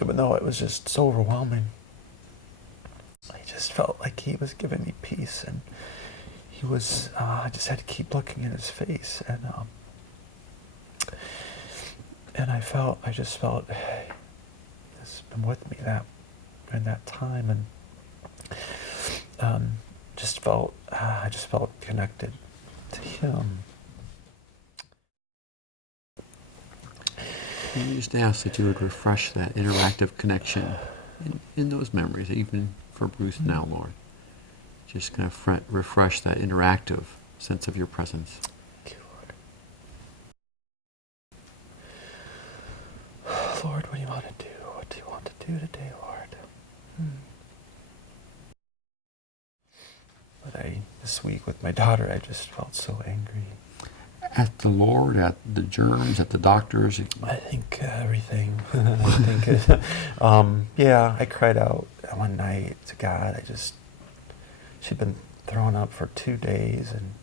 But no, it was just so overwhelming. I just felt like he was giving me peace, and he was. I just had to keep looking at his face, and I just felt he's been with me in that time, and I just felt connected to him. You just ask that you would refresh that interactive connection in those memories, even for Bruce now, Lord. Just kind of refresh that interactive sense of your presence. Thank you, Lord. Lord, what do you want to do? What do you want to do today, Lord? But this week with my daughter, I just felt so angry. At the Lord, at the germs, at the doctors? I think everything. Yeah, I cried out one night to God. She'd been throwing up for 2 days, and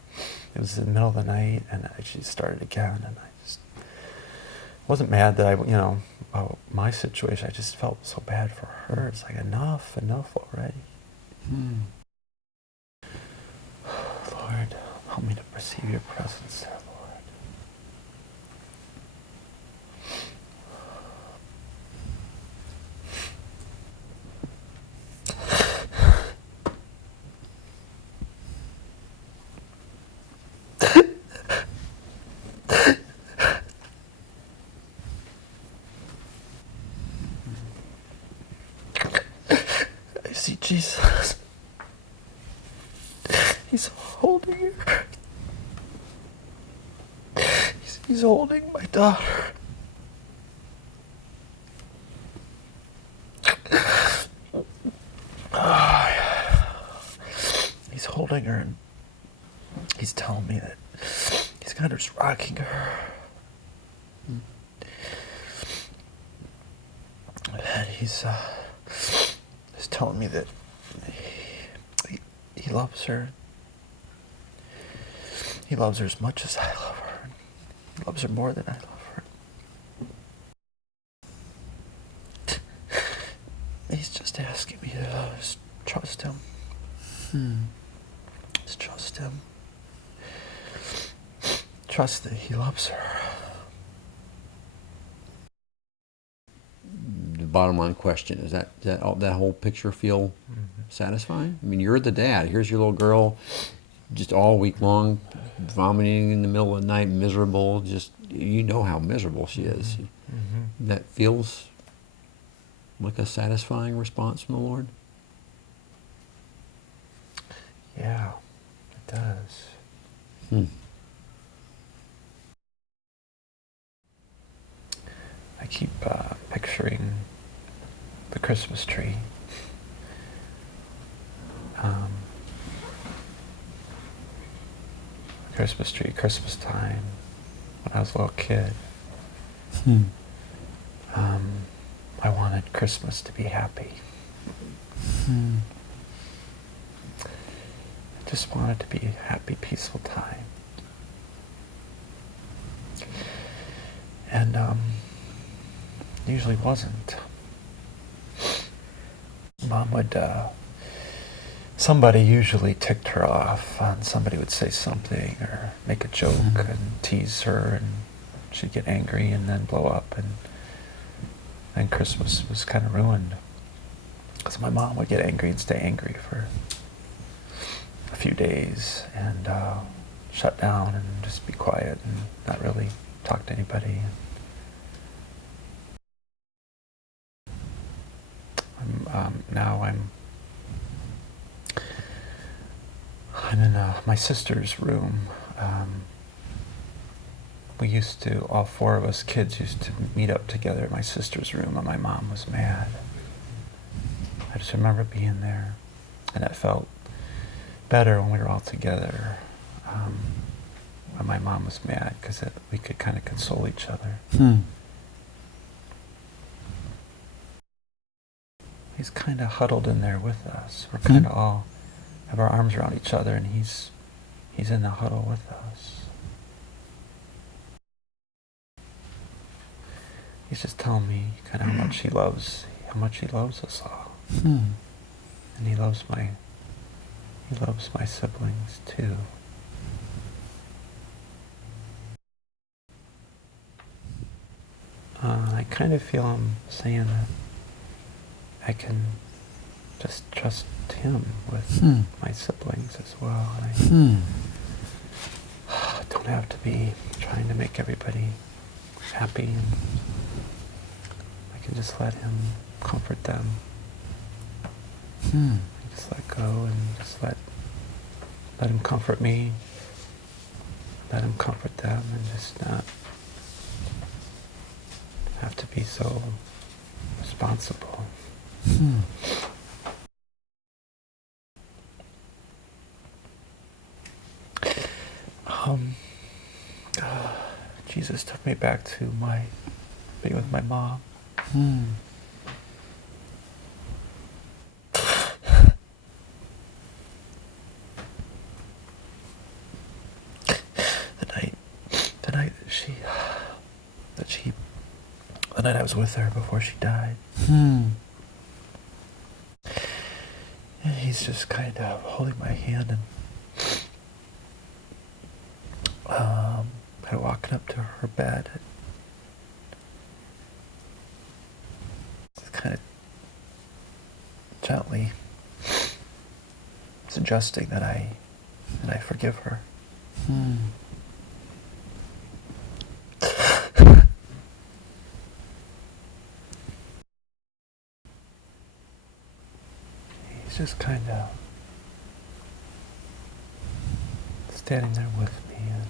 it was in the middle of the night, and she started again, and I just wasn't mad that about my situation. I just felt so bad for her. It's like, enough already. Lord, help me to perceive your presence there, Lord. I see Jesus. He's holding you. He's holding my daughter. He's holding her, and he's telling me that he's kind of just rocking her. And he's telling me that he loves her. He loves her as much as I love her. He loves her more than I love her. He's just asking me to just trust him. Just trust him. Trust that he loves her. The bottom line question is that whole picture feel satisfying? I mean, you're the dad. Here's your little girl, just all week long, vomiting in the middle of the night, miserable. Just, you know how miserable she is. That feels like a satisfying response from the Lord? Yeah, it does. I keep picturing the Christmas tree. Christmas tree, Christmas time, when I was a little kid. I wanted Christmas to be happy. I just wanted to be a happy, peaceful time. And usually wasn't. Mom would, somebody usually ticked her off, and somebody would say something or make a joke and tease her, and she'd get angry and then blow up, and then Christmas was kind of ruined. Because my mom would get angry and stay angry for a few days and shut down and just be quiet and not really talk to anybody. Now I'm in my sister's room. We used to, all 4 of us kids used to meet up together in my sister's room, and my mom was mad. I just remember being there, and it felt better when we were all together. When my mom was mad, because we could kind of console each other. He's kind of huddled in there with us. We're kind of all have our arms around each other, and he's in the huddle with us. he's just telling me kind of how much he loves us all, and he loves my siblings too. I kind of feel him saying that I can just trust him with my siblings as well. And I don't have to be trying to make everybody happy, and I can just let him comfort them. Just let go and just let him comfort me, let him comfort them, and just not have to be so responsible. Jesus took me back to being with my mom. The night I was with her before she died. And he's just kind of holding my hand and kind of walking up to her bed. And kind of gently suggesting that I forgive her. He's just kind of standing there with me and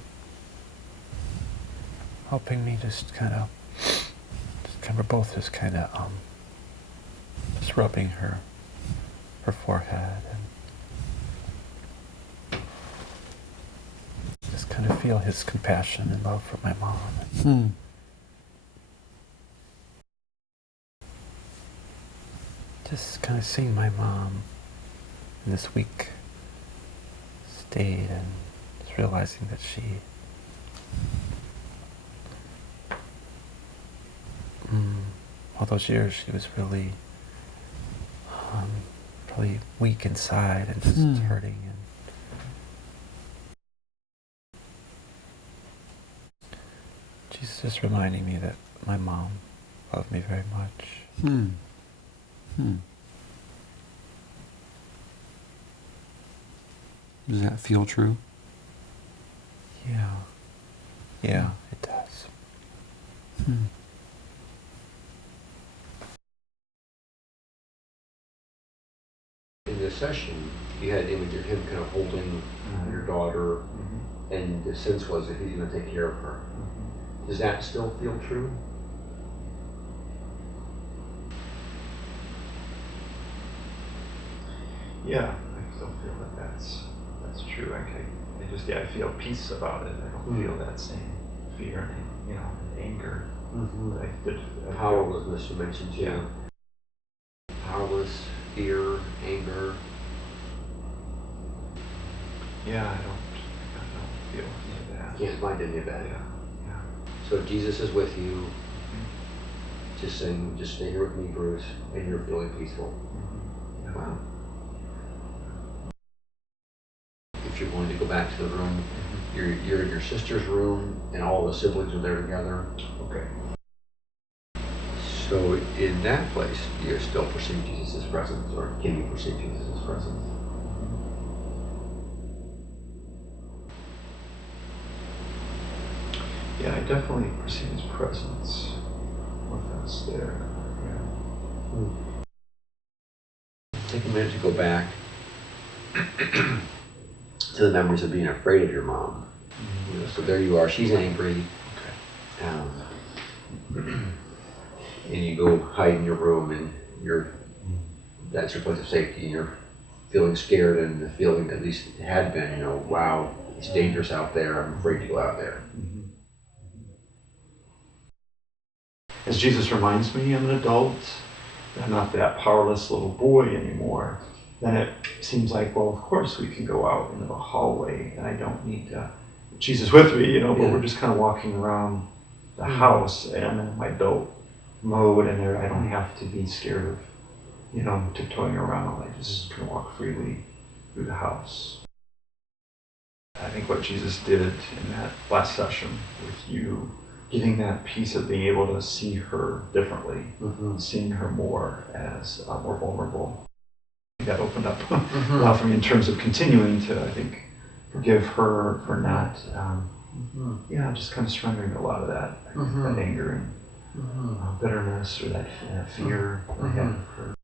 helping me we're both just kind of just rubbing her forehead and just kind of feel his compassion and love for my mom. Just kind of seeing my mom in this weak state and just realizing that all those years she was really weak inside and just hurting, and she's just reminding me that my mom loved me very much. Does that feel true? Yeah, it does. In this session, you had an image of him kind of holding your daughter, and the sense was that he's going to take care of her. Does that still feel true? Yeah, I still feel that that's true. I feel peace about it. I don't feel that same fear and anger. That I did. Powerlessness you mentioned too. Yeah. Powerless, fear, anger. Yeah, I don't feel any of that. Can't find any of that. Yeah. So if Jesus is with you, just stay here with me, Bruce, and you're feeling peaceful. Yeah. Wow. If you're going to go back to the room, you're in your sister's room, and all the siblings are there together. Okay. So in that place, do you still perceive Jesus' presence, or can you perceive Jesus' presence? Yeah, I definitely perceive his presence with us there. Take a minute to go back to the memories of being afraid of your mom. So there you are, she's angry. Okay. And you go hide in your room, and that's your place of safety, and you're feeling scared, and the feeling at least had been, wow, it's dangerous out there, I'm afraid to go out there. As Jesus reminds me I'm an adult, I'm not that powerless little boy anymore, then it seems like, well, of course we can go out into the hallway and I don't need Jesus with me, but we're just kind of walking around the house and I'm an adult mode, and there I don't have to be scared of, tiptoeing around. I just can walk freely through the house. I think what Jesus did in that last session with you, getting that piece of being able to see her differently, seeing her more as more vulnerable, that opened up a lot for me in terms of continuing to, I think, forgive her for not, just kind of surrendering a lot of that, that anger and bitterness or that fear I had for